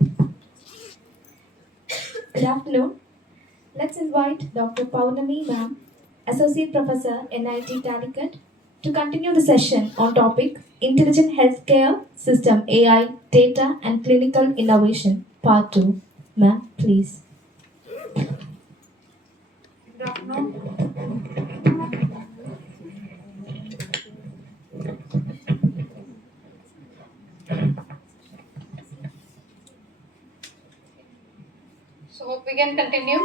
Good afternoon. Let's invite Dr. Paunami Ma'am, Associate Professor, NIT Calicut, to continue the session on topic Intelligent Healthcare System AI, Data and Clinical Innovation, Part 2. Ma'am, please. Good afternoon. So hope we can continue.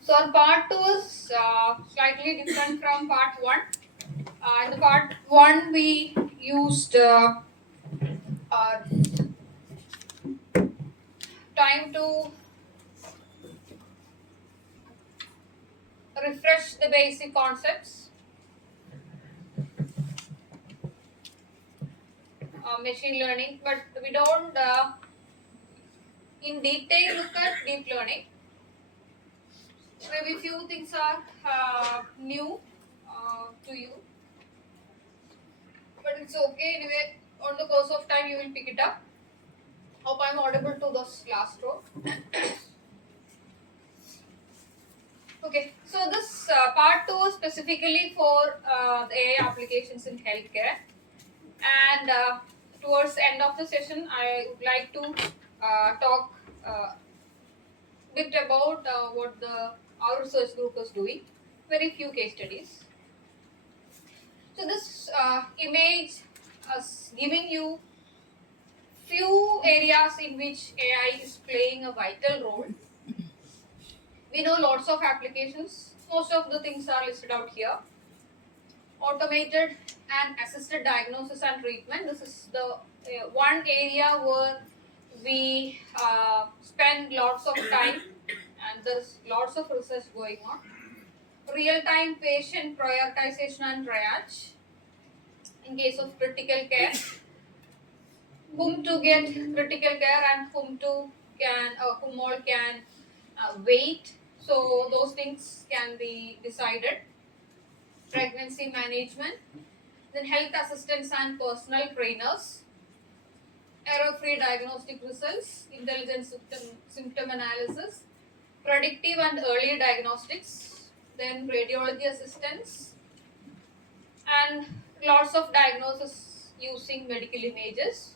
So our part two is slightly different from part one. In the part one, we used our time to refresh the basic concepts, machine learning, but we don't in detail look at deep learning. Maybe few things are new to you, but it's okay anyway. On the course of time, you will pick it up. Hope I'm audible to this last row. Okay, so this part two is specifically for the AI applications in healthcare, and towards the end of the session, I would like to talk bit about what the our research group is doing. Very few case studies. So this image is giving you few areas in which AI is playing a vital role. We know lots of applications. Most of the things are listed out here. Automated and assisted diagnosis and treatment. This is the one area where we spend lots of time and there's lots of research going on. Real-time patient prioritization and triage in case of critical care. Whom to get critical care and whom all can wait. So those things can be decided. Pregnancy management, then health assistants and personal trainers, error-free diagnostic results, intelligent symptom analysis, predictive and early diagnostics, then radiology assistance, and lots of diagnosis using medical images.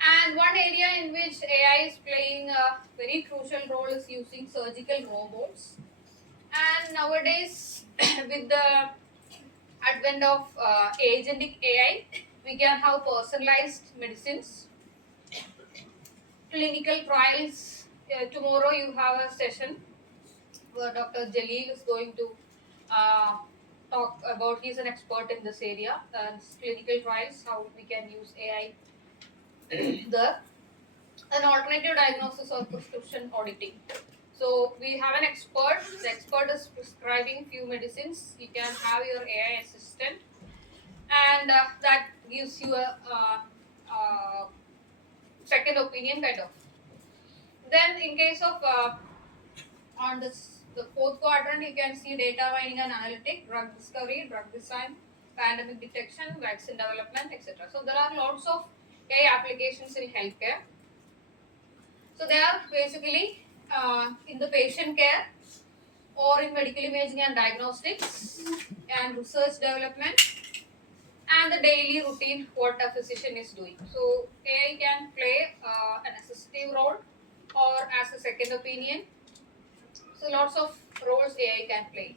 And one area in which AI is playing a very crucial role is using surgical robots. And nowadays, with the advent of agentic AI, we can have personalized medicines, clinical trials. Tomorrow you have a session where Dr. Jalil is going to uh, talk about. He's an expert in this area, clinical trials, how we can use AI there. An alternative diagnosis or prescription auditing. So we have an expert. The expert is prescribing few medicines. You can have your AI assistant and that gives you a second opinion kind of. Then in case of on this the fourth quadrant, you can see data mining and analytic, drug discovery, drug design, pandemic detection, vaccine development, etc. So there are lots of AI applications in healthcare. So they are basically in the patient care or in medical imaging and diagnostics and research development and the daily routine what a physician is doing. So AI can play an assistive role or as a second opinion. So lots of roles AI can play.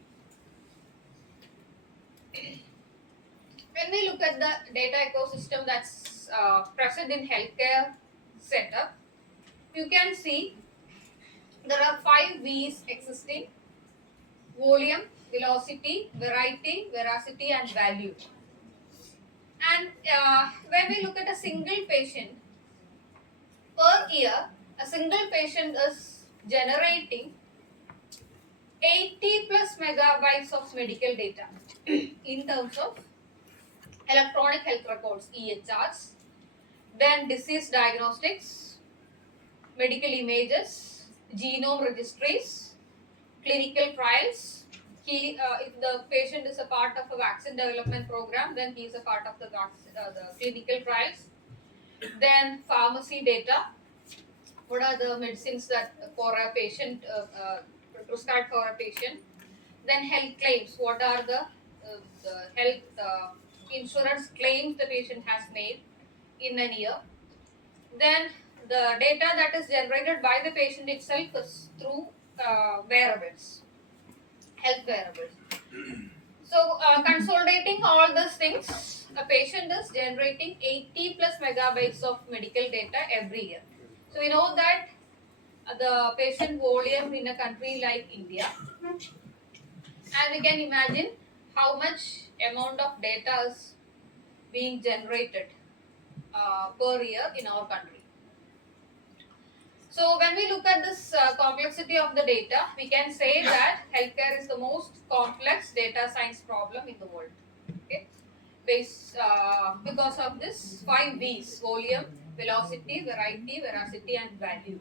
When we look at the data ecosystem that's present in healthcare setup, you can see there are 5 V's existing: volume, velocity, variety, veracity, and value. And when we look at a single patient, per year, a single patient is generating 80 plus megabytes of medical data in terms of electronic health records, EHRs, then disease diagnostics, medical images, genome registries, clinical trials, if the patient is a part of a vaccine development program, then he is a part of the the clinical trials. Then pharmacy data. What are the medicines that for a patient prescribed for a patient? Then health claims. What are the health insurance claims the patient has made in a year? Then the data that is generated by the patient itself is through wearables, health wearables. So consolidating all these things, a patient is generating 80 plus megabytes of medical data every year. So we know that the patient volume in a country like India, and we can imagine how much amount of data is being generated per year in our country. So when we look at this complexity of the data, we can say that healthcare is the most complex data science problem in the world. Okay, because of this 5 V's: volume, velocity, variety, veracity, and value.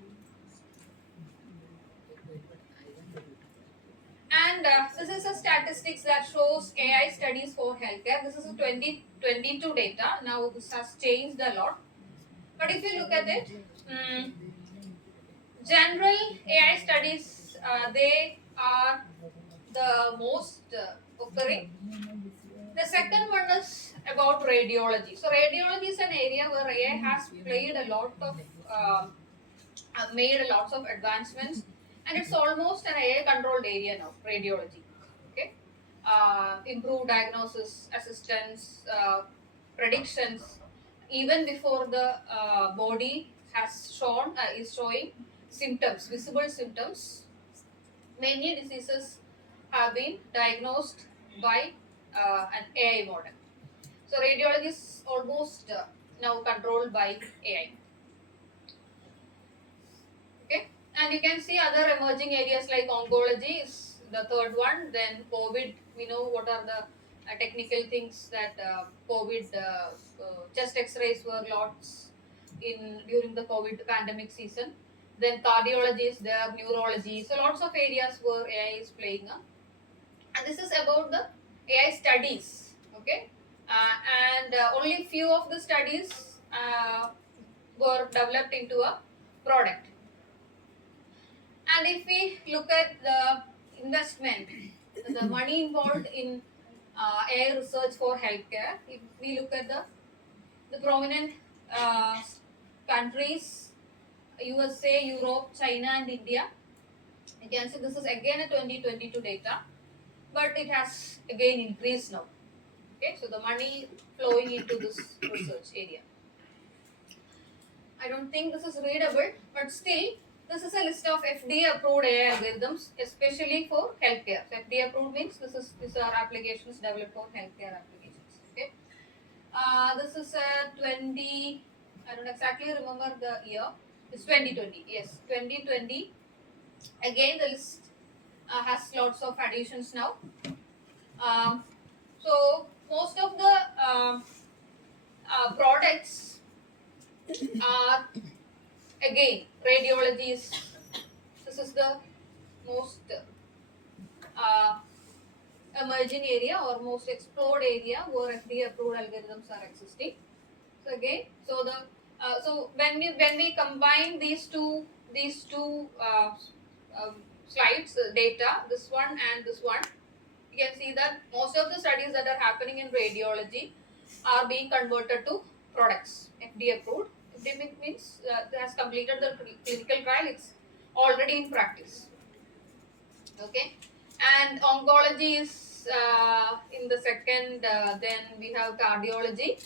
And this is a statistics that shows AI studies for healthcare. This is a 2022 data. Now this has changed a lot. But if you look at it, general AI studies, they are the most occurring. The second one is about radiology. So radiology is an area where AI has played a lot of, made a lots of advancements, and it's almost an AI controlled area now. Radiology, okay, improved diagnosis, assistance, predictions, even before the body has shown is showing symptoms, visible symptoms. Many diseases have been diagnosed by an AI model. So radiology is almost now controlled by AI. Okay, and you can see other emerging areas like oncology is the third one. Then COVID, we know what are the technical things that COVID chest X-rays were lots in during the COVID pandemic season. Then cardiology is there, neurology. So lots of areas where AI is playing a, and this is about the AI studies. Okay, and only few of the studies were developed into a product. And if we look at the investment, the money involved in AI research for healthcare, if we look at the prominent countries, USA, Europe, China, and India, you can see this is again a 2022 data, but it has again increased now. Okay, so the money flowing into this research area. I don't think this is readable, but still, this is a list of FDA approved AI algorithms, especially for healthcare. So FDA approved means these are applications developed for healthcare applications. Okay, this is a 20. I don't exactly remember the year. It's 2020. Yes, 2020. Again, the list has lots of additions now. So most of the products are again radiology is, this is the most emerging area or most explored area where FDA approved algorithms are existing. So again, so the so when we combine these two slides data, this one and this one, you can see that most of the studies that are happening in radiology are being converted to products, FDA approved. FDA means it has completed the clinical trial, it's already in practice. Okay, and oncology is in the second, then we have cardiology,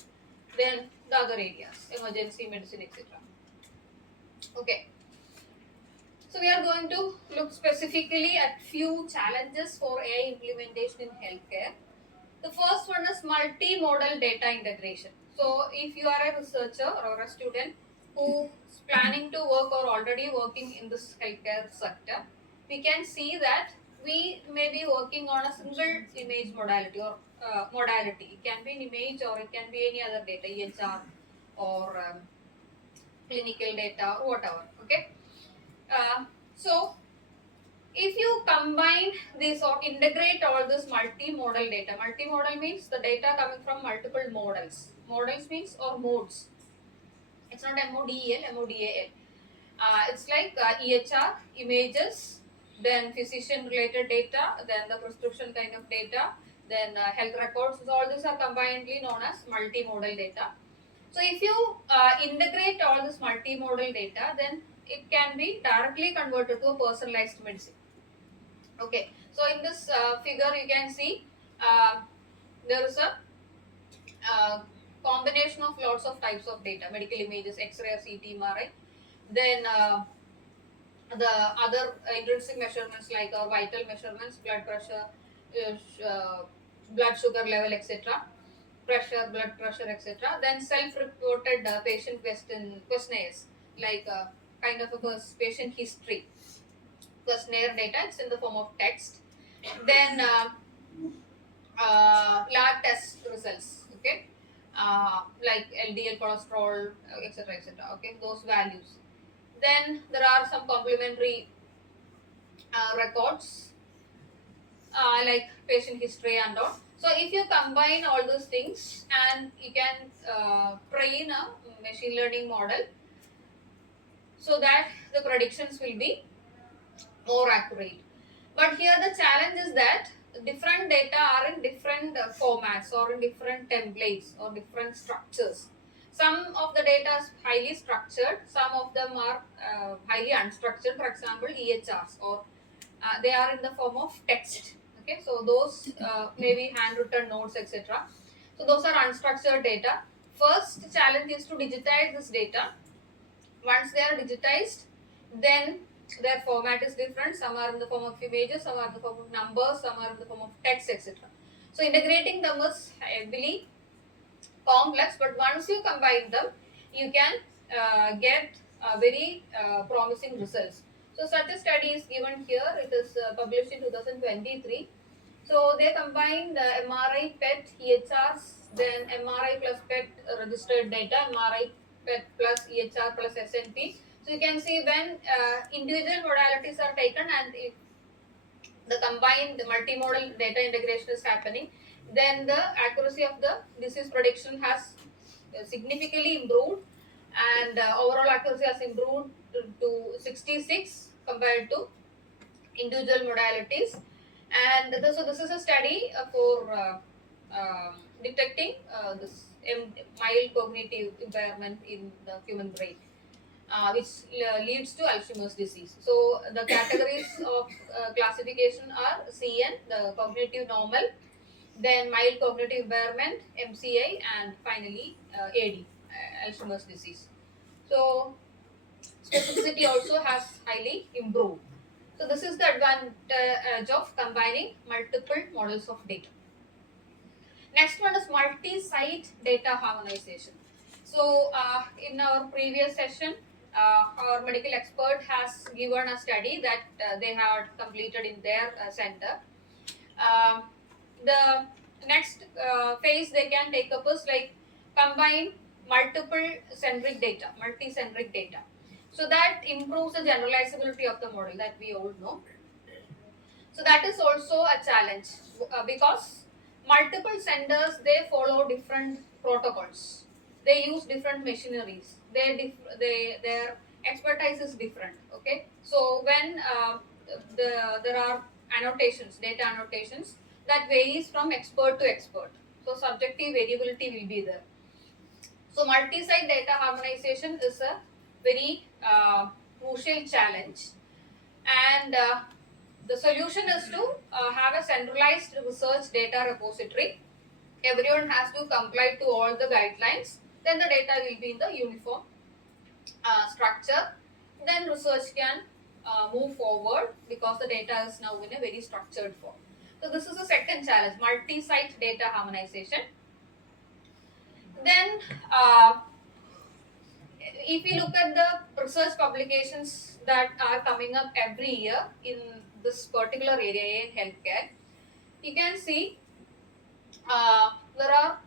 then the other areas, emergency medicine, etc. Okay, so we are going to look specifically at few challenges for AI implementation in healthcare. The first one is multi-modal data integration. So if you are a researcher or a student who is planning to work or already working in this healthcare sector, we can see that we may be working on a single image modality or modality. It can be an image or it can be any other data, EHR or clinical data or whatever. Okay. So if you combine this or integrate all this multimodal data, multimodal means the data coming from multiple models. Models means or modes. It's not MODEL, MODAL. It's like EHR, images, then physician related data, then the prescription kind of data, then health records. So all these are combinedly known as multimodal data. So if you integrate all this multimodal data, then it can be directly converted to a personalized medicine. Okay, so in this figure you can see there is a combination of lots of types of data, medical images, X-ray, CT, MRI, then the other intrinsic measurements like vital measurements, blood pressure, blood sugar level, etc., pressure, blood pressure, etc. Then self-reported patient questionnaires like kind of a patient history questionnaire data. It's in the form of text. Then lab test results. Okay, like LDL cholesterol, etc., etc. Okay, those values. Then there are some complementary records like patient history and all. So if you combine all those things and you can train a machine learning model so that the predictions will be more accurate. But here the challenge is that different data are in different formats or in different templates or different structures. Some of the data is highly structured, some of them are highly unstructured, for example EHRs, or they are in the form of text. Okay, so those may be handwritten notes, etc. So those are unstructured data. First challenge is to digitize this data. Once they are digitized, then their format is different. Some are in the form of images, some are in the form of numbers, some are in the form of text, etc. So integrating them is heavily complex, but once you combine them, you can get very promising results. So such a study is given here. It is published in 2023. So they combined MRI, PET, EHRs, then MRI plus PET registered data, MRI, PET plus EHR plus SNP. So you can see when individual modalities are taken and if the combined multimodal data integration is happening, then the accuracy of the disease prediction has significantly improved, and overall accuracy has improved to 66 compared to individual modalities. And so this is a study for detecting this mild cognitive impairment in the human brain, which leads to Alzheimer's disease. So the categories of classification are CN, the cognitive normal, then mild cognitive impairment, MCI, and finally AD, Alzheimer's disease. So specificity also has highly improved. So this is the advantage of combining multiple models of data. Next one is multi-site data harmonization. So in our previous session, our medical expert has given a study that they had completed in their center. Um, the next phase they can take up is like combine multiple centric data, multi-centric data. So that improves the generalizability of the model that we all know. So that is also a challenge because multiple senders, they follow different protocols. They use different machineries. Their expertise is different. Okay, so when there are annotations, data annotations that varies from expert to expert. So subjective variability will be there. So multi-site data harmonization is a very crucial challenge, and the solution is to have a centralized research data repository. Everyone has to comply to all the guidelines. Then the data will be in the uniform structure. Then research can move forward because the data is now in a very structured form. So this is the second challenge: multi-site data harmonization. Then if you look at the research publications that are coming up every year in this particular area in healthcare, you can see there are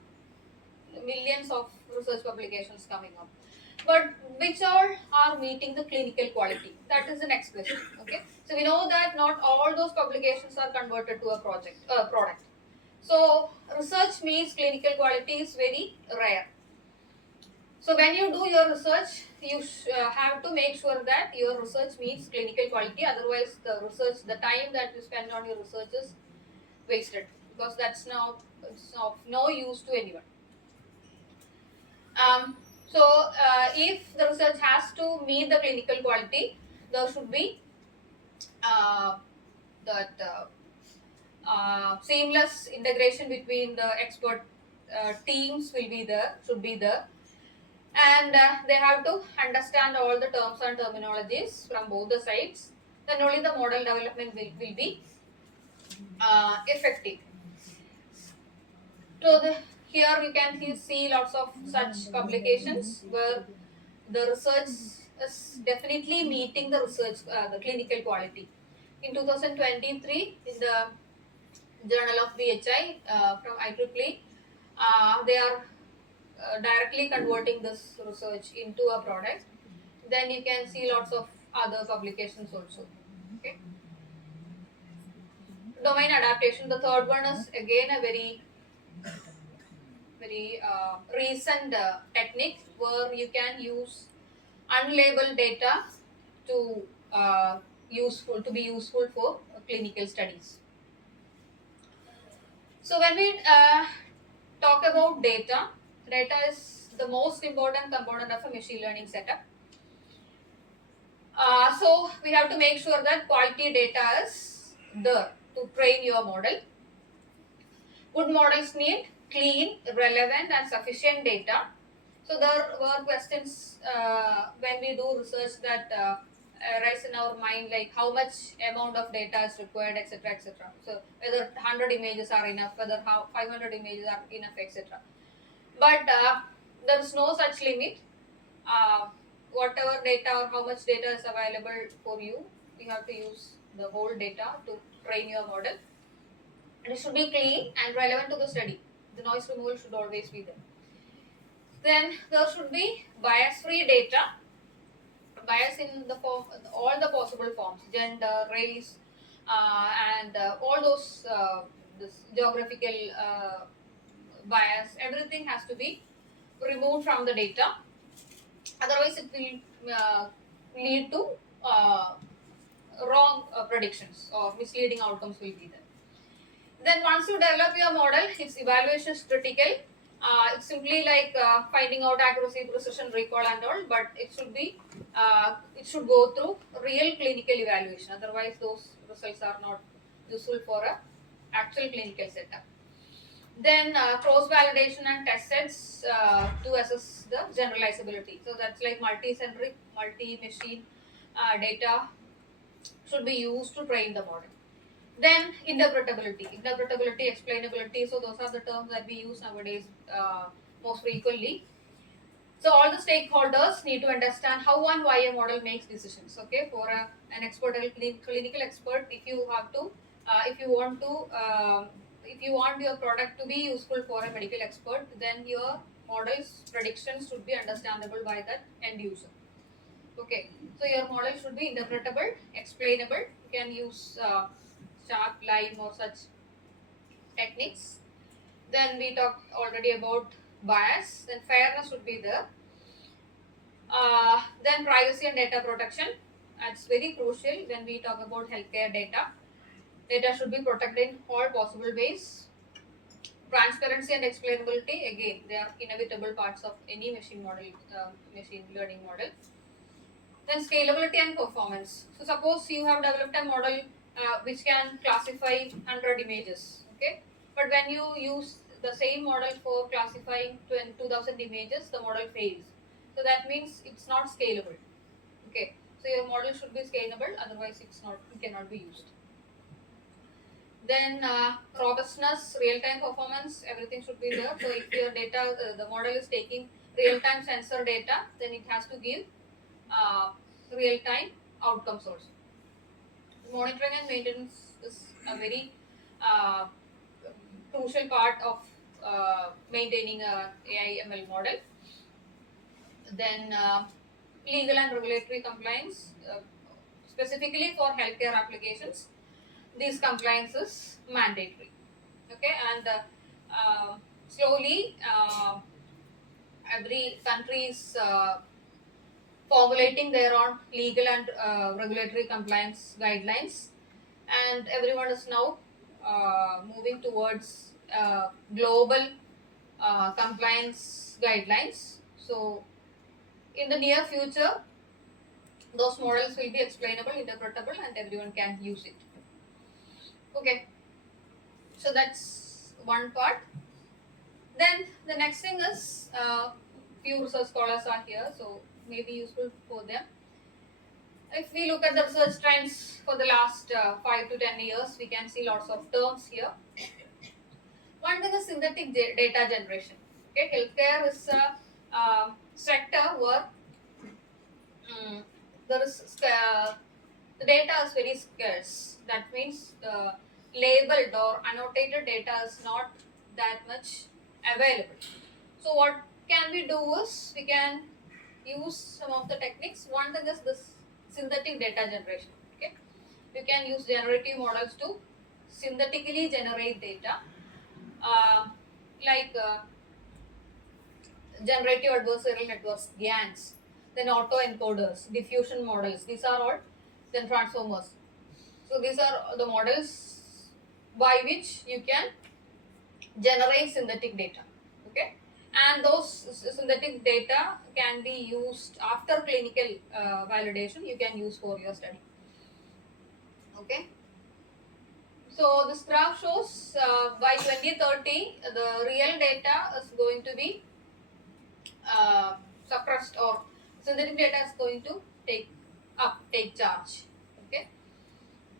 millions of research publications coming up. But which all are meeting the clinical quality? That is the next question. Okay. So we know that not all those publications are converted to a product. So research means clinical quality is very rare. So when you do your research, you have to make sure that your research meets clinical quality. Otherwise, the time that you spend on your research is wasted, because that's now it's of no use to anyone. If the research has to meet the clinical quality, there should be uh, that seamless integration between the expert teams should be there, and they have to understand all the terms and terminologies from both the sides. Then only the model development will be effective. So here you can see lots of such publications where the research is definitely meeting the clinical quality. In 2023, in the Journal of BHI from IEEE, they are directly converting this research into a product. Then you can see lots of other publications also. Okay. Domain adaptation. The third one is again a very recent technique where you can use unlabeled data to be useful for clinical studies. So when we talk about data is the most important component of a machine learning setup. So we have to make sure that quality data is there to train your model. Good models need clean, relevant, and sufficient data. So there were questions when we do research that arise in our mind, like how much amount of data is required, etc., etc. So whether 100 images are enough, whether how 500 images are enough, etc. But there is no such limit. Uh, Whatever data or how much data is available for you, you have to use the whole data to train your model, and it should be clean and relevant to the study. The noise removal should always be there. Then there should be bias-free data, bias in the form, all the possible forms, gender, race, and all those this geographical bias. Everything has to be removed from the data. Otherwise, it will lead to wrong predictions or misleading outcomes will be there. Then once you develop your model, its evaluation is critical. It's simply like finding out accuracy, precision, recall, and all, but it should go through real clinical evaluation. Otherwise, those results are not useful for a actual clinical setup. Then cross validation and test sets to assess the generalizability. So that's like multi-centric, multi-machine data should be used to train the model. Then interpretability, explainability. So those are the terms that we use nowadays most frequently. So all the stakeholders need to understand how and why a model makes decisions. Okay, for an expert, a clinical expert, if you have to, if you want to, if you want your product to be useful for a medical expert, then your model's predictions should be understandable by that end user. Okay, so your model should be interpretable, explainable. You can use sharp, lime, or such techniques. Then we talked already about bias. Then fairness should be there. Then privacy and data protection. That's very crucial when we talk about healthcare data. Data should be protected in all possible ways. Transparency and explainability, again, they are inevitable parts of any machine learning model. Then scalability and performance. So suppose you have developed a model which can classify 100 images, okay? But when you use the same model for classifying 2000 images, the model fails. So that means it's not scalable, okay? So your model should be scalable, otherwise it cannot be used. Then robustness, real-time performance, everything should be there. So if your data, the model is taking real-time sensor data, then it has to give real-time outcomes also. Monitoring and maintenance is a very uh, crucial part of maintaining a AI ML model. Then legal and regulatory compliance. specifically for healthcare applications, this compliance is mandatory. Okay, and slowly every country is formulating their own legal and regulatory compliance guidelines, and everyone is now moving towards global compliance guidelines. So, in the near future, those models will be explainable, interpretable, and everyone can use it. Okay, so that's one part. Then the next thing is few research scholars are here, so maybe useful for them. If we look at the research trends for the last 5 to 10 years, we can see lots of terms here. One thing is synthetic data generation. Okay, healthcare is a sector where there is the data is very scarce. That means the labeled or annotated data is not that much available. So what can we do is we can use some of the techniques. One thing is this synthetic data generation. Okay, you can use generative models to synthetically generate data, uh, like generative adversarial networks, GANs, then autoencoders, diffusion models. These are all then transformers. So these are the models by which you can generate synthetic data. Okay, and those synthetic data can be used after clinical validation. You can use for your study. Okay. So this graph shows by 2030 the real data is going to be suppressed, or synthetic data is going to take charge. Okay,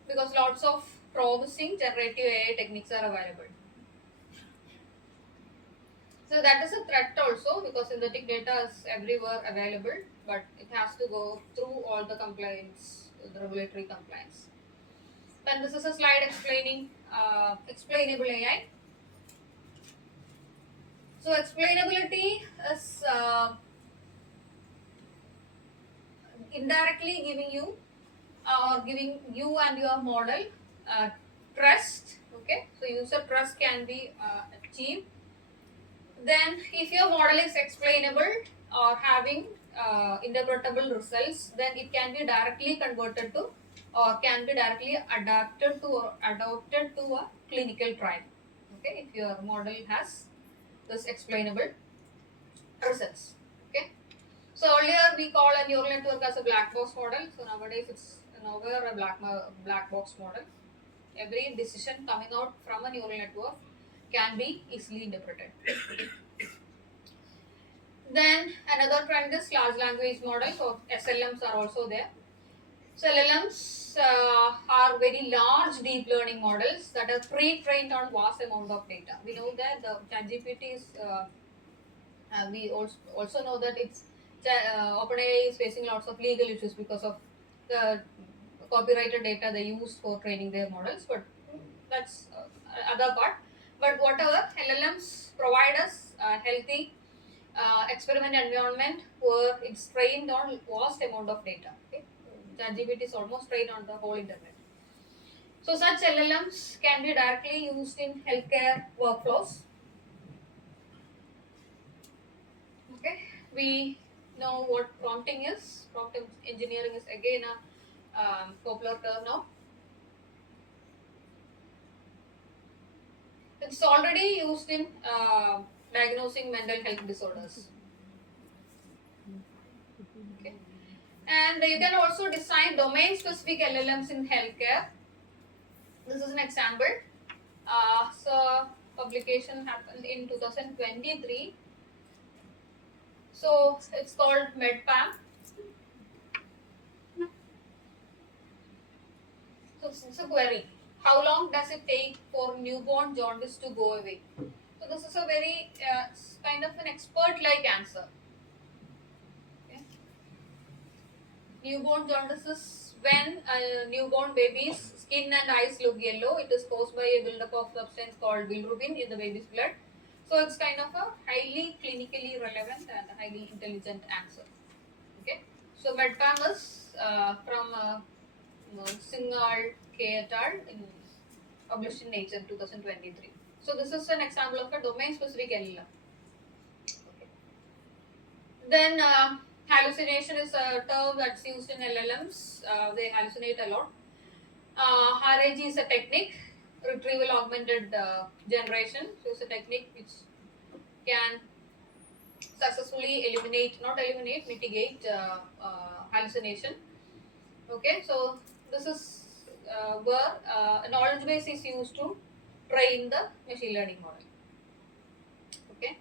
because lots of promising generative AI techniques are available. So that is a threat also, because synthetic data is everywhere available, but it has to go through all the compliance, the regulatory compliance. Then this is a slide explaining explainable AI. So explainability is indirectly giving you giving you and your model trust. Okay, so user trust can be achieved. Then if your model is explainable or having interpretable results, then it can be directly converted to, or can be directly adapted to or adopted to a clinical trial. Okay, if your model has this explainable results. Okay, so earlier we call a neural network as a black box model. So nowadays it's nowhere a black box model. Every decision coming out from a neural network can be easily interpreted. Then another trend is large language models, or SLMs are also there. So LLMs are very large deep learning models that are pre-trained on vast amount of data. We know that the ChatGPT is. We also know that it's OpenAI is facing lots of legal issues because of the copyrighted data they use for training their models. But that's other part. But whatever, LLMs provide us a healthy experiment environment where it's trained on vast amount of data. Okay, ChatGPT is almost trained on the whole internet. So such LLMs can be directly used in healthcare workflows. Okay, we know what prompting is. Prompt engineering is again a popular term now. It's already used in diagnosing mental health disorders. Okay. And you can also design domain-specific LLMs in healthcare. This is an example. So publication happened in 2023. So it's called MedPAM. So it's a query. How long does it take for newborn jaundice to go away? So this is a very kind of an expert-like answer. Okay. Newborn jaundice is when a newborn baby's skin and eyes look yellow. It is caused by a buildup of substance called bilirubin in the baby's blood. So it's kind of a highly clinically relevant and highly intelligent answer. Okay. So MedPAM is from Singhal K. et al. Published in Nature 2023. So this is an example of a domain-specific LLM. Okay. Then hallucination is a term that's used in LLMs. They hallucinate a lot. RAG is a technique, retrieval augmented generation. So it's a technique which can successfully mitigate hallucination. Okay, so this is where a knowledge base is used to train the machine learning model. Okay,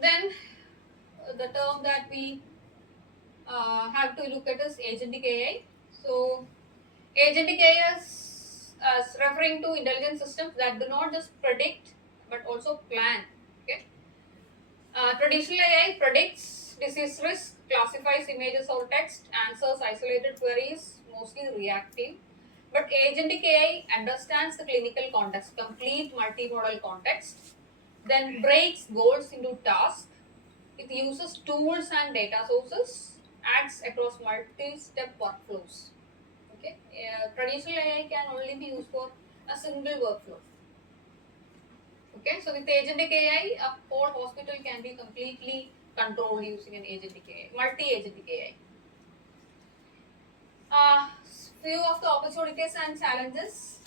then the term that we have to look at is agentic AI. So agentic AI is referring to intelligent systems that do not just predict but also plan. Okay, traditional AI predicts disease risk, classifies images or text, answers isolated queries, mostly reactive. But agentic AI understands the clinical context, complete multimodal context, then breaks goals into tasks. It uses tools and data sources, acts across multi-step workflows. Okay, traditional AI can only be used for a single workflow. Okay, so with agentic AI, a whole hospital can be completely controlled using an agentic AI, multi-agentic AI. Few of the opportunities and challenges.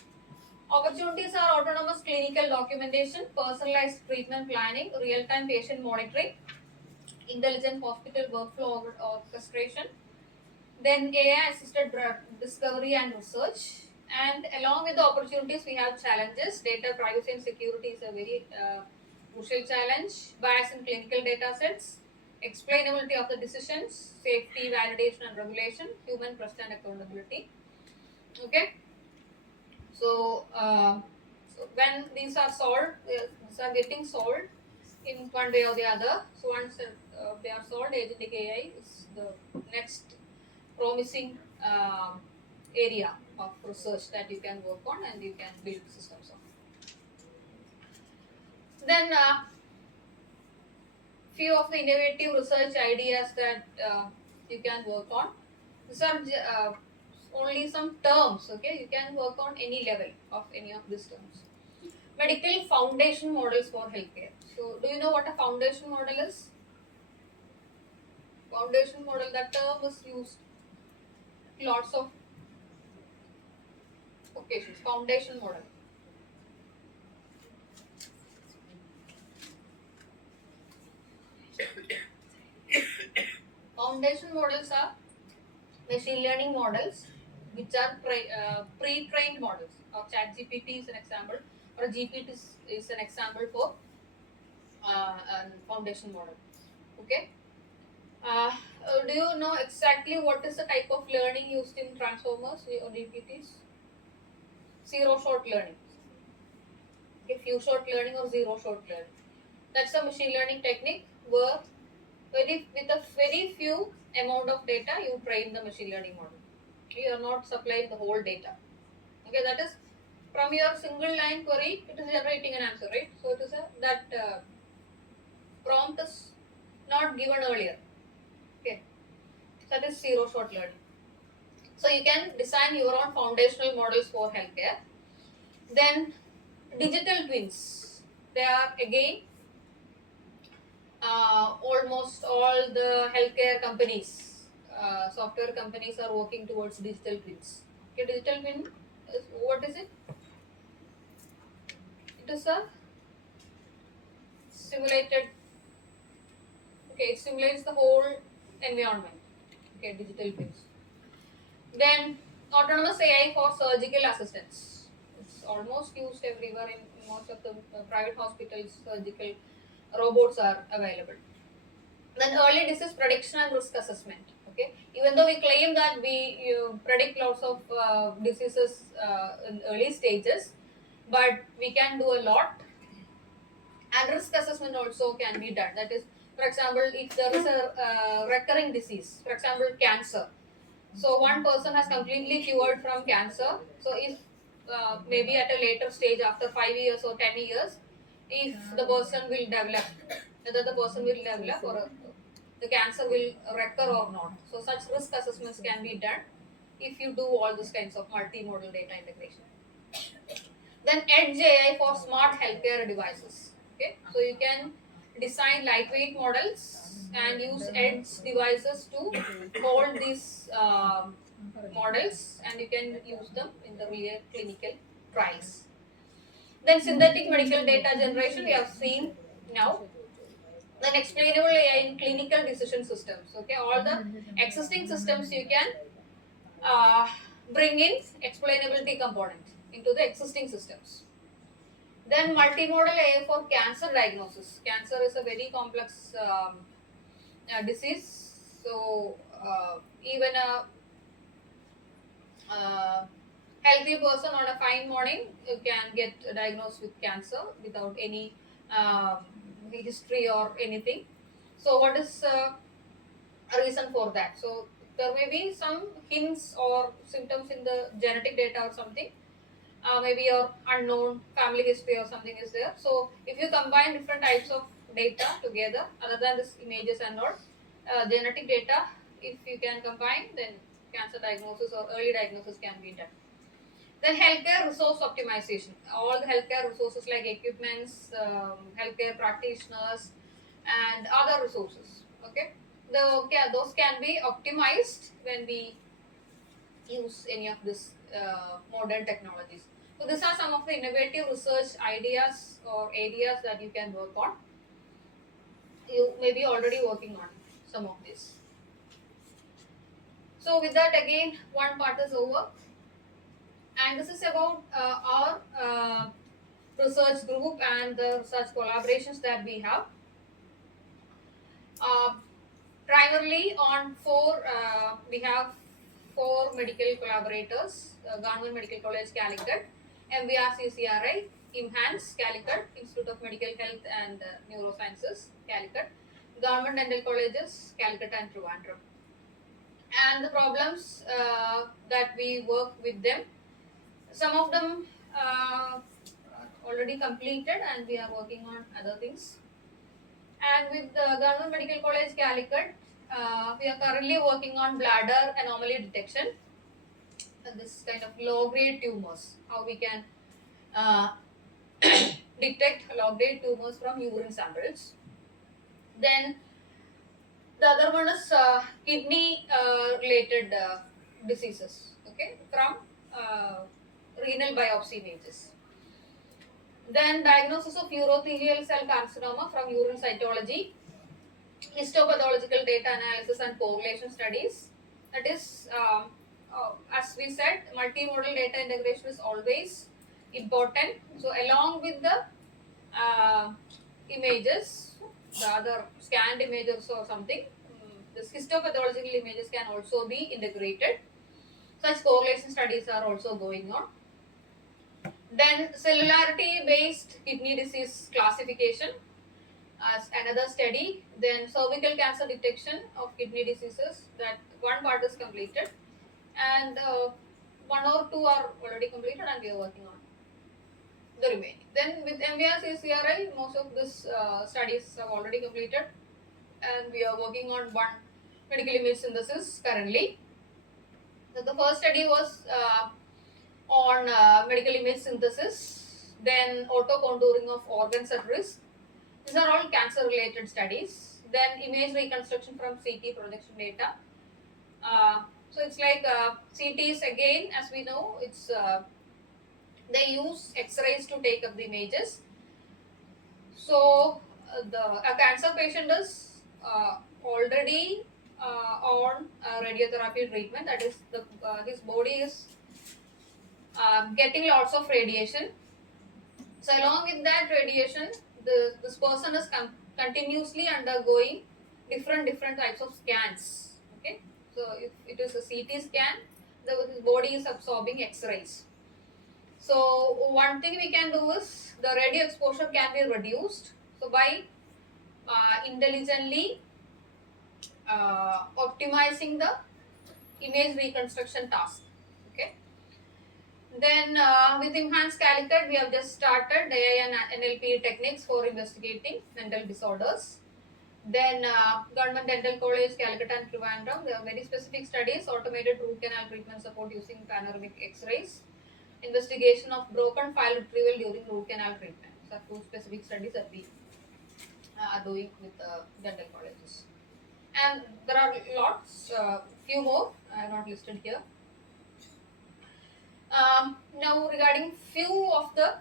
Opportunities are autonomous clinical documentation, personalized treatment planning, real-time patient monitoring, intelligent hospital workflow orchestration, then AI assisted drug discovery and research. And along with the opportunities, we have challenges. Data privacy and security is a very crucial challenge. Bias in clinical data sets, explainability of the decisions, safety, validation, and regulation, human trust and accountability. Okay. So when these are solved, these are getting solved in one way or the other. So once they are solved, agentic AI is the next promising area of research that you can work on and you can build systems on. Then few of the innovative research ideas that you can work on. These are only some terms. Okay, you can work on any level of any of these terms. Medical foundation models for healthcare. So do you know what a foundation model is? Foundation model, that term is used lots of occasions. Foundation model. Foundation models are machine learning models which are pre-trained models. Or ChatGPT is an example, or GPT is an example for a foundation model. Okay. Do you know exactly what is the type of learning used in transformers or GPTs? Zero shot learning. Okay, few shot learning or zero shot learning. That's a machine learning technique where with a very few amount of data you train the machine learning model. You are not supplying the whole data. Okay, that is from your single line query, it is generating an answer, right? So it is that prompt is not given earlier. Okay, that is zero shot learning. So you can design your own foundational models for healthcare. Then digital twins. They are again almost all the healthcare companies, software companies are working towards digital twins. Okay, digital twin, what is it? It is a simulated. Okay, it simulates the whole environment. Okay, digital twins. Then autonomous AI for surgical assistance. It's almost used everywhere in most of the private hospitals. Surgical robots are available. Then early disease prediction and risk assessment. Okay, even though we claim that we predict lots of diseases in early stages, but we can do a lot. And risk assessment also can be done. That is, for example, if there is a recurring disease, for example, cancer. So one person has completely cured from cancer. So if maybe at a later stage, after 5 years or 10 years, if the person will develop, whether the person will develop or the cancer will recur or not. So such risk assessments can be done if you do all these kinds of multimodal data integration. Then Edge AI for smart healthcare devices. Okay, so you can design lightweight models and use edge devices to hold these models, and you can use them in the real clinical trials. Then synthetic medical data generation we have seen now. Then explainable AI in clinical decision systems. Okay, all the existing systems you can uh, bring in explainability component into the existing systems. Then multimodal AI for cancer diagnosis. Cancer is a very complex disease, so even a healthy person on a fine morning can get diagnosed with cancer without any history or anything. So, what is a reason for that? So, there may be some hints or symptoms in the genetic data or something. Maybe your unknown family history or something is there. So, if you combine different types of data together, other than this images and all, genetic data, if you can combine, then cancer diagnosis or early diagnosis can be done. Then healthcare resource optimization. All the healthcare resources like equipments, healthcare practitioners, and other resources. Okay, those can be optimized when we use any of this modern technologies. So these are some of the innovative research ideas or areas that you can work on. You may be already working on some of this. So with that, again, one part is over, and this is about our research group and the research collaborations that we have. Uh, Primarily on we have four medical collaborators: Government Medical College Calicut, MVRCCRI, IMHANS Calicut, Institute of Medical Health and Neurosciences Calicut, Government Dental Colleges Calicut and Trivandrum. And the problems that we work with them, some of them already completed, and we are working on other things. And with the Government Medical College Calicut, we are currently working on bladder anomaly detection. And this kind of low grade tumors, how we can uh, detect low grade tumors from urine samples. Then the other one is kidney related diseases, okay, from uh, renal biopsy images. Then diagnosis of urothelial cell carcinoma from urine cytology, histopathological data analysis and correlation studies. That is, as we said, multimodal data integration is always important. So, along with the uh, images, the other scanned images or something, this histopathological images can also be integrated. Such correlation studies are also going on. Then, cellularity based kidney disease classification as another study. Then cervical cancer detection of kidney diseases, that one part is completed, and one or two are already completed, and we are working on the remaining. Then with MVRCCRI, most of these studies have already completed, and we are working on one medical image synthesis currently. So the first study was on medical image synthesis, then auto contouring of organs at risk. These are all cancer related studies. Then image reconstruction from CT projection data. So it's like CTs again, as we know, it's they use X-rays to take up the images. So a cancer patient is already on radiotherapy treatment. That is, his body is getting lots of radiation. So along with that radiation, this person is continuously undergoing different types of scans. Okay, so if it is a CT scan, his body is absorbing X-rays. So one thing we can do is the radio exposure can be reduced. So by intelligently optimizing the image reconstruction task. Okay. Then with IMHANS Calicut, we have just started AI and NLP techniques for investigating mental disorders. Then Government Dental College, Calcutta and Trivandrum. There are very specific studies, automated root canal treatment support using panoramic X-rays, investigation of broken file retrieval during root canal treatment. So, two specific studies that we are doing with dental colleges. And there are lots, few more, I have not listed here. Now, regarding few of the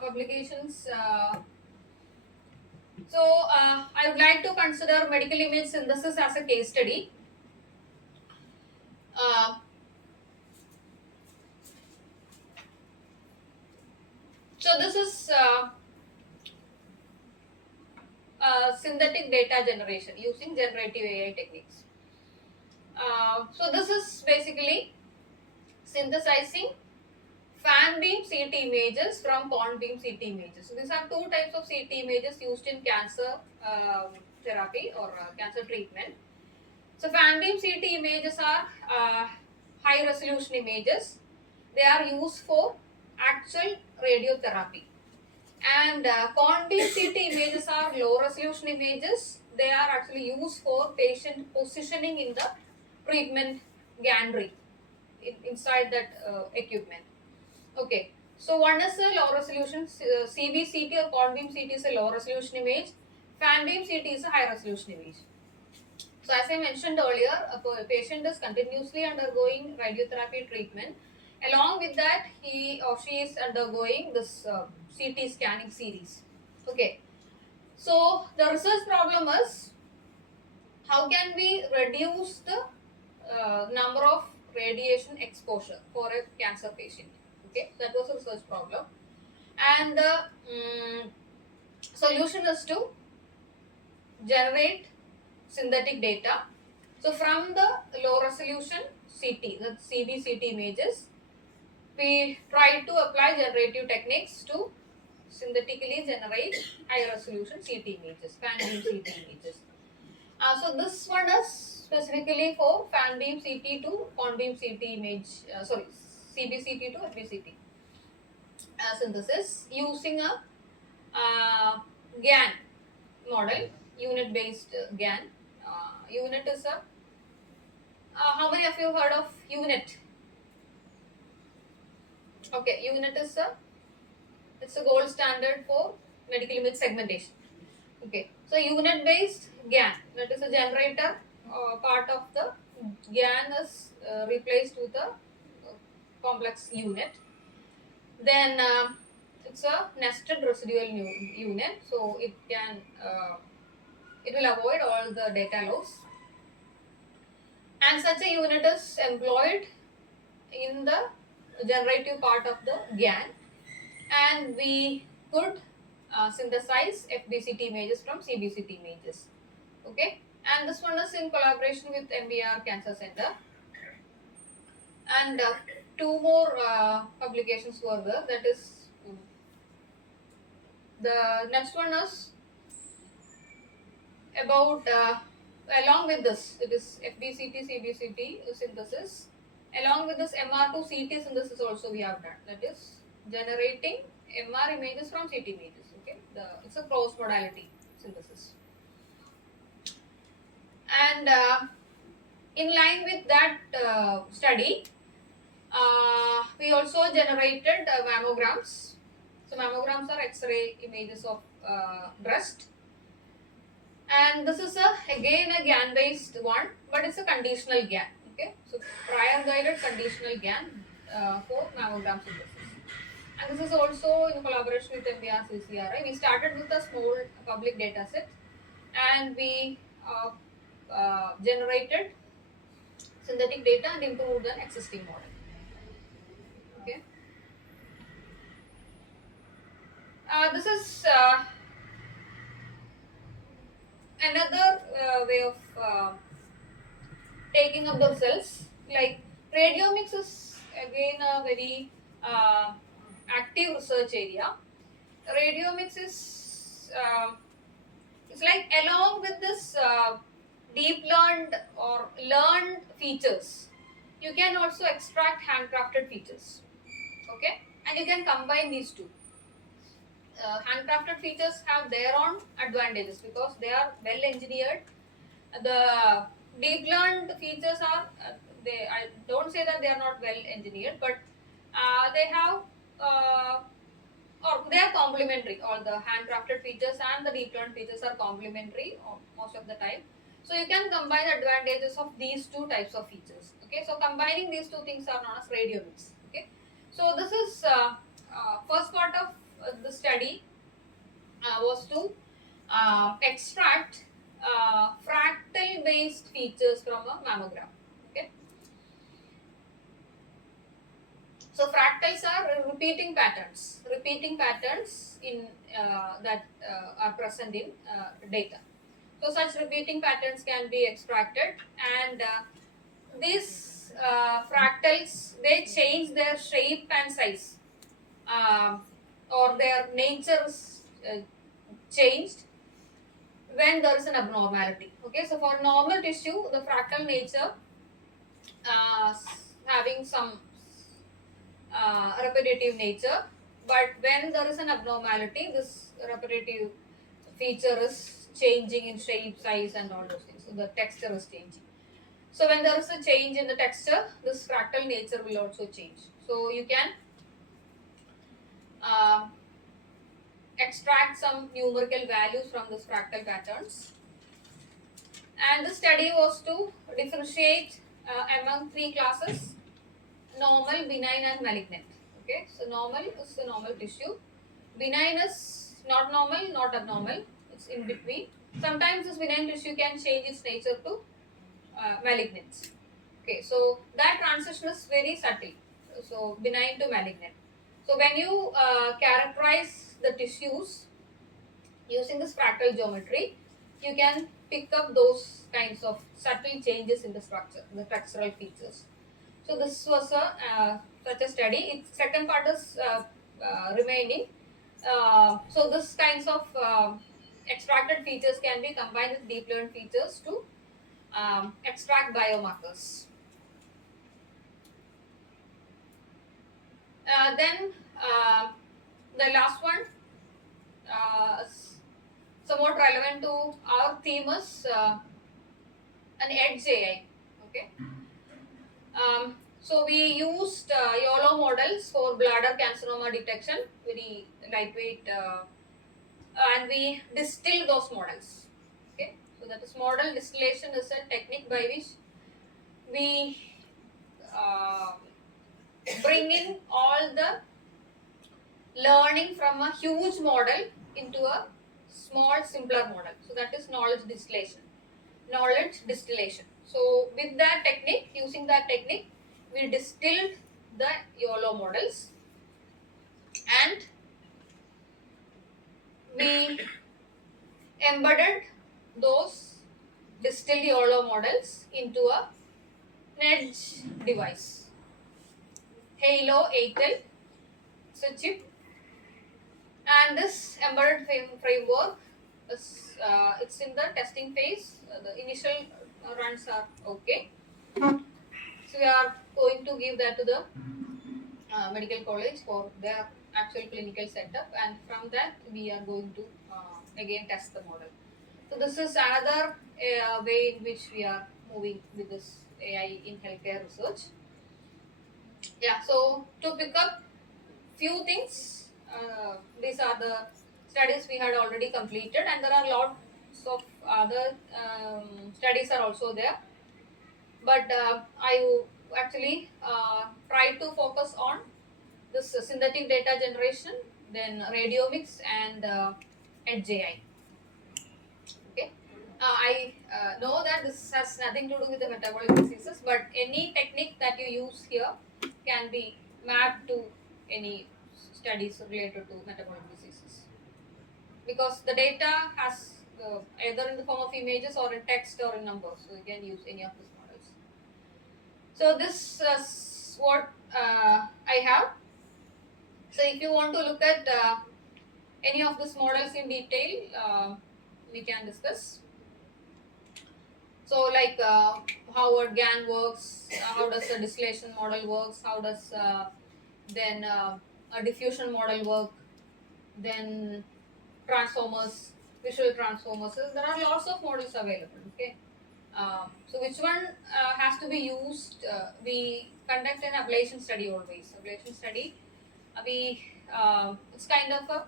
publications, I would like to consider medical image synthesis as a case study. Uh, so this is synthetic data generation using generative AI techniques. So this is basically synthesizing fan beam CT images from cone beam CT images. So these are two types of CT images used in cancer therapy or cancer treatment. So fan beam CT images are high resolution images. They are used for actual radiotherapy. And cone beam CT images are low resolution images. They are actually used for patient positioning in the treatment gantry inside that equipment. Okay, so one is a low resolution CBCT or cone beam CT is a low resolution image. Fan beam CT is a high resolution image. So as I mentioned earlier, a patient is continuously undergoing radiotherapy treatment. Along with that, he or she is undergoing this CT scanning series. Okay, so the research problem is how can we reduce the number of radiation exposure for a cancer patient. Okay, that was a research problem, and the solution is to generate synthetic data. So from the low resolution CT, the CBCT images, we try to apply generative techniques to synthetically generate high resolution CT images, fan beam CT images. So this one is specifically for fan beam CT to cone beam CT image, CBCT to FBCT synthesis using a GAN model, unit based GAN. Unit is a how many of you heard of UNIT? Okay, UNIT is it's a gold standard for medical image segmentation. Okay, so unit based GAN, that is a generator part of the GAN is replaced with a complex unit. Then it's a nested residual unit, so it will avoid all the data loss. And such a unit is employed in the generative part of the GAN, and we could synthesize FBCT images from CBCT images. Okay, and this one is in collaboration with MBR Cancer Center. And two more publications were there. That is, the next one is about along with this, it is FBCT CBCT synthesis. Along with this MR2 CT synthesis also we have done. That is generating MR images from CT images. Okay, it's a cross modality synthesis. And in line with that study, we also generated mammograms. So mammograms are X-ray images of breast, and this is again a GAN based one, but it's a conditional GAN. Okay, so prior guided conditional GAN for mammogram synthesis. And this is also in collaboration with MBR CCRI. We started with a small public data set, and we generated synthetic data and improved an existing model. Okay. This is another way of taking up the results. Like radiomics is again a very active research area. Radiomics is it's like along with this deep learned or learned features, you can also extract handcrafted features. Okay, and you can combine these two. handcrafted features have their own advantages because they are well engineered. The deep learned features are I don't say that they are not well engineered, but they have or they are complementary. All the handcrafted features and the deep learned features are complementary most of the time. So you can combine the advantages of these two types of features. Okay, so combining these two things are known as radiomics. Okay, so this is first part of the study was to extract fractal based features from a mammogram. Okay, so fractals are repeating patterns in that are present in data. So such repeating patterns can be extracted, and these fractals, they change their shape and size, um, or their nature is changed when there is an abnormality. Okay, so for normal tissue, the fractal nature having some repetitive nature, but when there is an abnormality, this repetitive feature is changing in shape, size, and all those things. So the texture is changing. So when there is a change in the texture, this fractal nature will also change. So you can uh, extract some numerical values from these fractal patterns. And the study was to differentiate among three classes: normal, benign, and malignant. Okay, so normal is the normal tissue, benign is not normal, not abnormal, it's in between. Sometimes this benign tissue can change its nature to malignant. Okay, so that transition is very subtle, so benign to malignant. So when you characterize the tissues using this fractal geometry, you can pick up those kinds of subtle changes in the structure, the textural features. So this was a such a study. Its second part is remaining. So this kinds of extracted features can be combined with deep learned features to extract biomarkers. Then the last one, somewhat relevant to our theme, is an edge AI. Okay. So we used YOLO models for bladder carcinoma detection, very lightweight, and we distilled those models. Okay, so that is model distillation is a technique by which we uh, bring in all the learning from a huge model into a small, simpler model. So that is knowledge distillation. Knowledge distillation. So with that technique, using that technique, we distilled the YOLO models, and we embedded those distilled YOLO models into a edge device. Halo 8L, it's a chip, and this embedded framework is it's in the testing phase. The initial runs are okay. So we are going to give that to the medical college for their actual clinical setup, and from that we are going to again test the model. So this is another way in which we are moving with this AI in healthcare research. Yeah, so to pick up few things, these are the studies we had already completed, and there are lots of other studies are also there. But I actually try to focus on this synthetic data generation, then radiomics, and edge AI. Okay. I know that this has nothing to do with the metabolic diseases, but any technique that you use here can be mapped to any studies related to metabolic diseases, because the data has either in the form of images or in text or in numbers, so you can use any of these models. So this is what I have. So if you want to look at any of these models in detail, we can discuss. So like how a GAN works, how does a distillation model works, how does then a diffusion model work, then transformers, visual transformers. So there are lots of models available. Okay, so which one has to be used? We conduct an ablation study always. Ablation study, it's kind of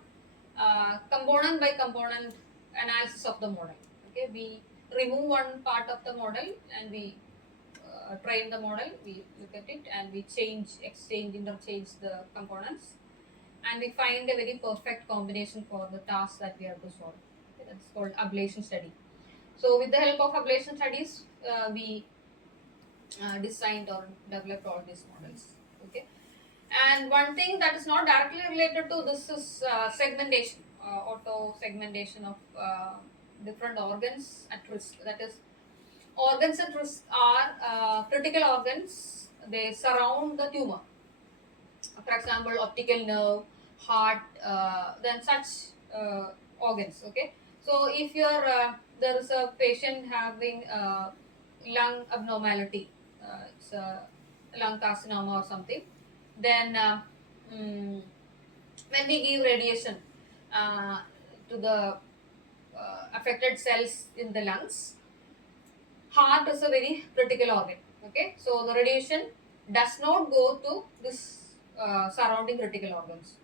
a component by component analysis of the model. Okay, we remove one part of the model and we train the model. We look at it and we interchange the components, and we find a very perfect combination for the task that we have to solve. Okay, that's called ablation study. So with the help of ablation studies, we designed or developed all these models. Okay, and one thing that is not directly related to this is segmentation, auto segmentation of different organs at risk. That is, organs at risk are critical organs. They surround the tumor. For example, optical nerve, heart, then such organs. Okay, so if there is a patient having lung abnormality, it's a lung carcinoma or something, then when we give radiation uh, to the affected cells in the lungs, heart is a very critical organ. Okay, so the radiation does not go to this surrounding critical organs.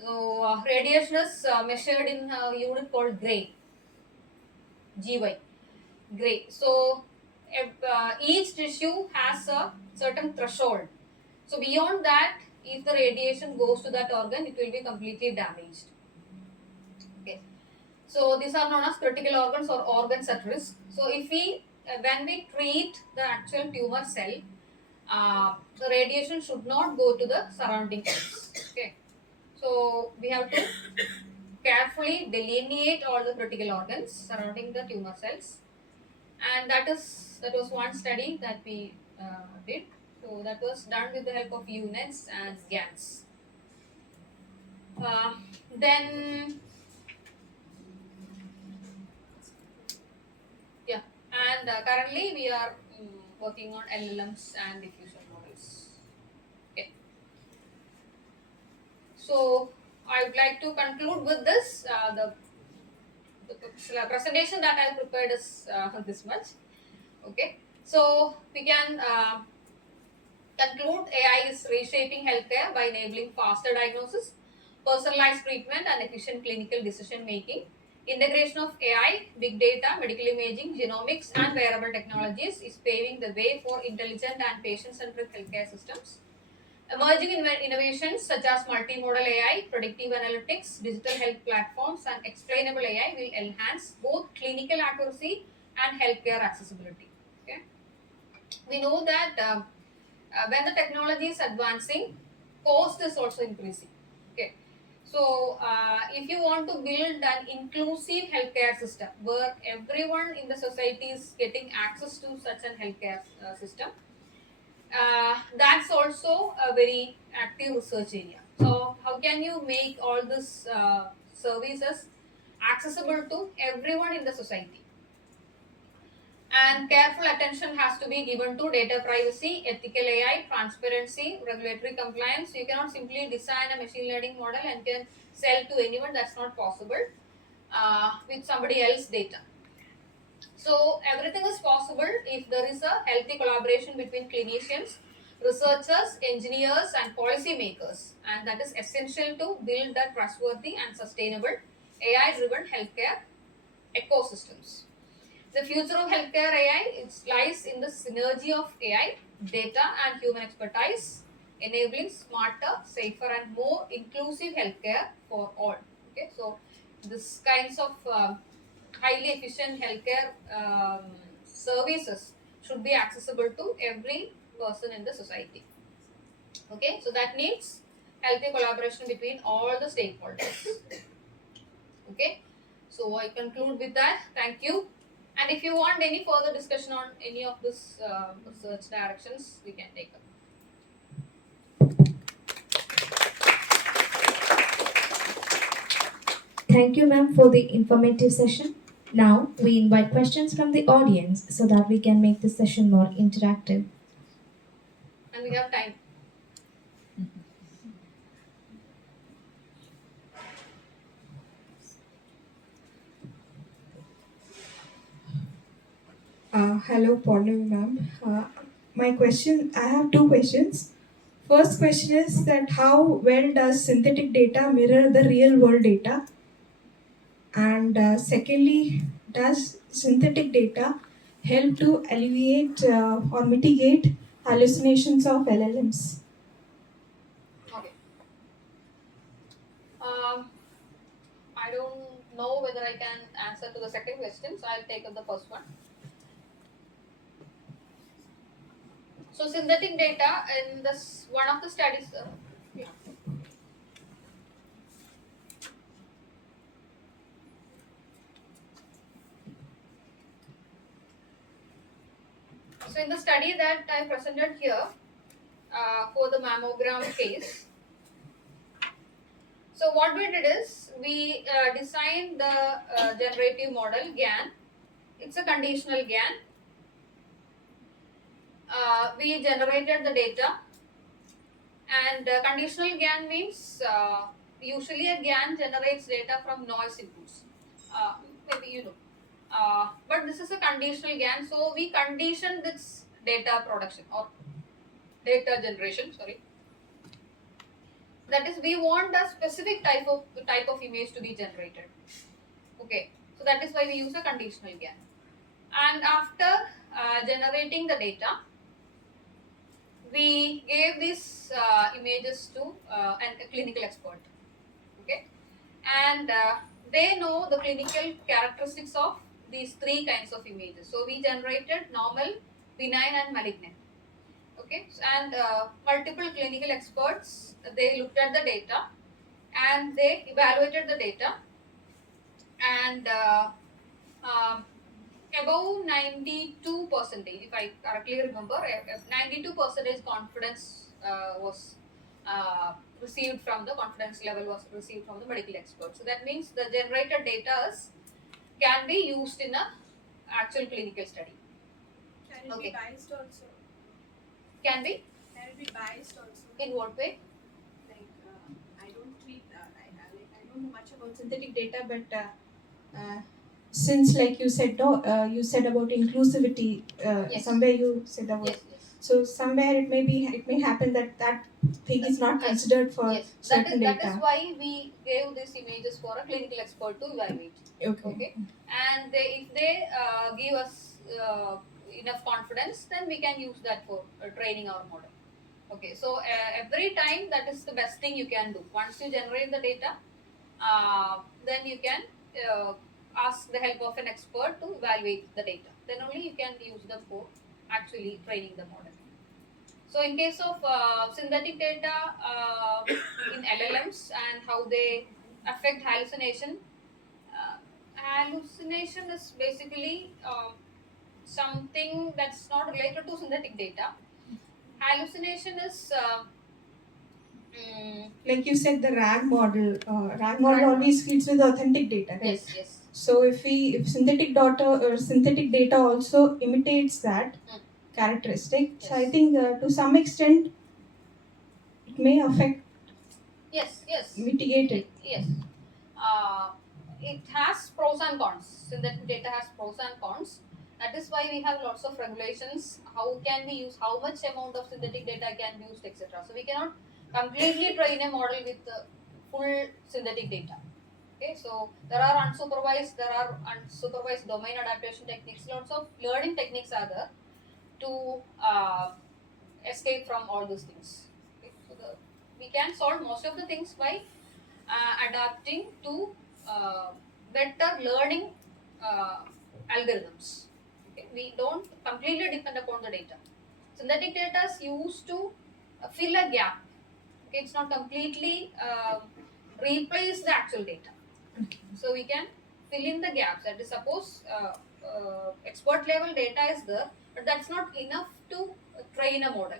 So radiation is measured in a unit called gray, GY, gray. So each tissue has a certain threshold. So beyond that, if the radiation goes to that organ, it will be completely damaged. Okay. So these are known as critical organs or organs at risk. So if when we treat the actual tumor cell, the radiation should not go to the surrounding cells. Okay. So we have to carefully delineate all the critical organs surrounding the tumor cells, and that was one study that we did. So that was done with the help of UNETS and GANs. Then yeah, and currently we are working on LLMs and diffusion models. Okay. So I would like to conclude with this. The presentation that I prepared is this much. Okay. So we can conclude AI is reshaping healthcare by enabling faster diagnosis, personalized treatment, and efficient clinical decision making. Integration of AI, big data, medical imaging, genomics, and wearable technologies is paving the way for intelligent and patient centric healthcare systems. Emerging innovations such as multimodal AI, predictive analytics, digital health platforms, and explainable AI will enhance both clinical accuracy and healthcare accessibility. Okay? We know that when the technology is advancing, cost is also increasing. Okay, so if you want to build an inclusive healthcare system where everyone in the society is getting access to such an healthcare system, that's also a very active research area. So how can you make all these services accessible to everyone in the society? And careful attention has to be given to data privacy, ethical AI, transparency, regulatory compliance. You cannot simply design a machine learning model and can sell to anyone. That's not possible with somebody else's data. So everything is possible if there is a healthy collaboration between clinicians, researchers, engineers, and policymakers, and that is essential to build a trustworthy and sustainable AI-driven healthcare ecosystems. The future of healthcare AI lies in the synergy of AI, data, and human expertise, enabling smarter, safer, and more inclusive healthcare for all. Okay, so this kinds of highly efficient healthcare services should be accessible to every person in the society. Okay, so that needs healthy collaboration between all the stakeholders. Okay, so I conclude with that. Thank you. And if you want any further discussion on any of this research directions, we can take up. Thank you, ma'am, for the informative session. Now, we invite questions from the audience so that we can make the session more interactive. And we have time. Hello, Purnami ma'am. I have two questions. First question is that how well does synthetic data mirror the real world data? And secondly, does synthetic data help to alleviate or mitigate hallucinations of LLMs? Okay. Um, I don't know whether I can answer to the second question, so I'll take up the first one. So synthetic data in this one of the studies. Yeah. So in the study that I presented here for the mammogram case, so what we did is we designed the generative model GAN. It's a conditional GAN. We generated the data, and conditional GAN means usually a GAN generates data from noise inputs. Maybe you know. But this is a conditional GAN, so we condition this data production or data generation. Sorry, that is we want a specific type of image to be generated. Okay, so that is why we use a conditional GAN. And after generating the data, we gave these images to a clinical expert. Okay, and they know the clinical characteristics of these three kinds of images. So we generated normal, benign, and malignant. Okay, and multiple clinical experts, they looked at the data and they evaluated the data, and above 92 percentage, if I correctly remember, 92 percentage confidence was received from the confidence level was received from the medical expert. So that means the generated data can be used in a actual clinical study. Can it Okay. be biased also? Can be Can it be biased also? in what way? Like I don't treat. I don't know much about synthetic data, but Since, like you said, no, you said about inclusivity. Yes. Somewhere you said about. Yes, yes. So somewhere it may happen that thing is not Yes. considered for Yes, certain that data. is why we gave these images for a clinical expert to evaluate. Okay, and if they give us enough confidence, then we can use that for training our model. Okay, so every time that is the best thing you can do. Once you generate the data, then you can ask the help of an expert to evaluate the data. Then only you can use them for actually training the model. So in case of synthetic data in LLMs and how they affect hallucination, hallucination is basically something that's not related to synthetic data. Hallucination is Like you said, the RAG model. RAG model RAG always feeds with authentic data, right? yes, yes. So if synthetic data also imitates that characteristic, so I Yes. think to some extent it may affect, Yes, yes. mitigate it. Yes. It has pros and cons. Synthetic data has pros and cons. That is why we have lots of regulations. How can we use, how much amount of synthetic data can be used, etc. So we cannot completely train a model with full synthetic data. Okay, so there are unsupervised domain adaptation techniques. Lots of learning techniques are there to escape from all those things. Okay, so we can solve most of the things by adapting to better learning algorithms. Okay, we don't completely depend upon the data. Synthetic data is used to fill a gap. Okay, it's not completely replace the actual data. So we can fill in the gaps. That is, suppose expert level data is there, but that's not enough to train a model.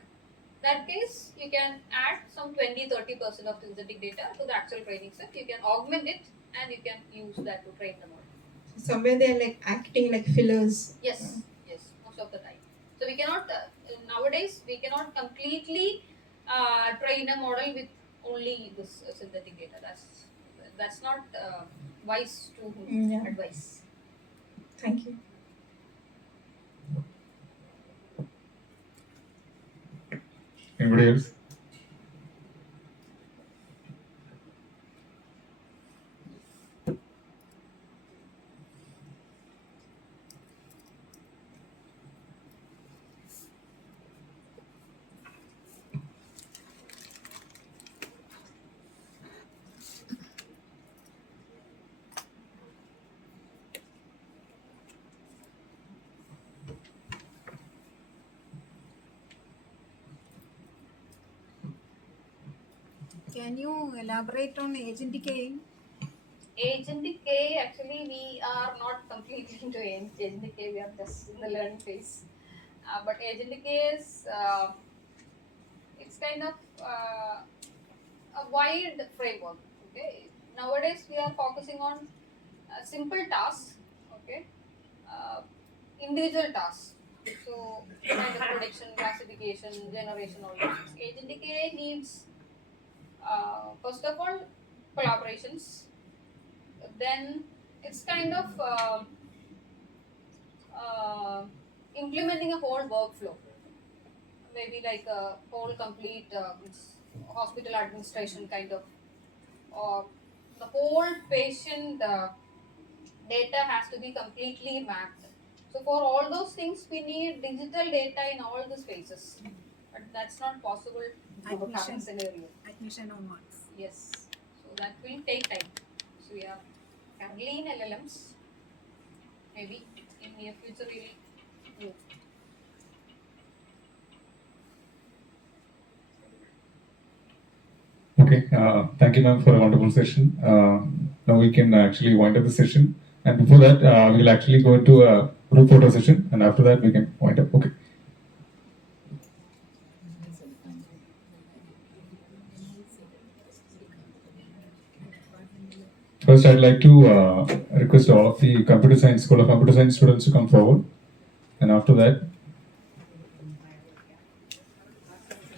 That case, you can add some 20-30% of synthetic data to the actual training set. You can augment it and you can use that to train the model. Somewhere they're like acting like fillers. Yes, yes, most of the time. So we cannot nowadays we cannot completely train a model with only this synthetic data. That's not wise to Yeah. advise. Thank you. Anybody else? Can you elaborate on agentic AI? Agentic AI, actually, we are not completely into agentic AI, we are just in the learning phase. But agentic AI is, it's kind of a wide framework. Okay, nowadays we are focusing on simple tasks. Okay, uh, individual tasks. So kind of prediction, classification, generation, all those things. Agentic AI needs first of all collaborations. Then it's kind of uh, implementing a whole workflow, maybe like a whole complete hospital administration kind of, or the whole patient data has to be completely mapped. So for all those things, we need digital data in all the spaces, but that's not possible in our Admission. current scenario. Admission onwards. Yes, so that will take time. So we are currently in LLMs. Maybe in near future we'll move. Okay, thank you, ma'am, for a wonderful session. Now we can actually wind up the session. And before that, we'll actually go into a group photo session. And after that, we can wind up. Okay. First, I'd like to request all of the Computer Science School of Computer Science students to come forward. And after that,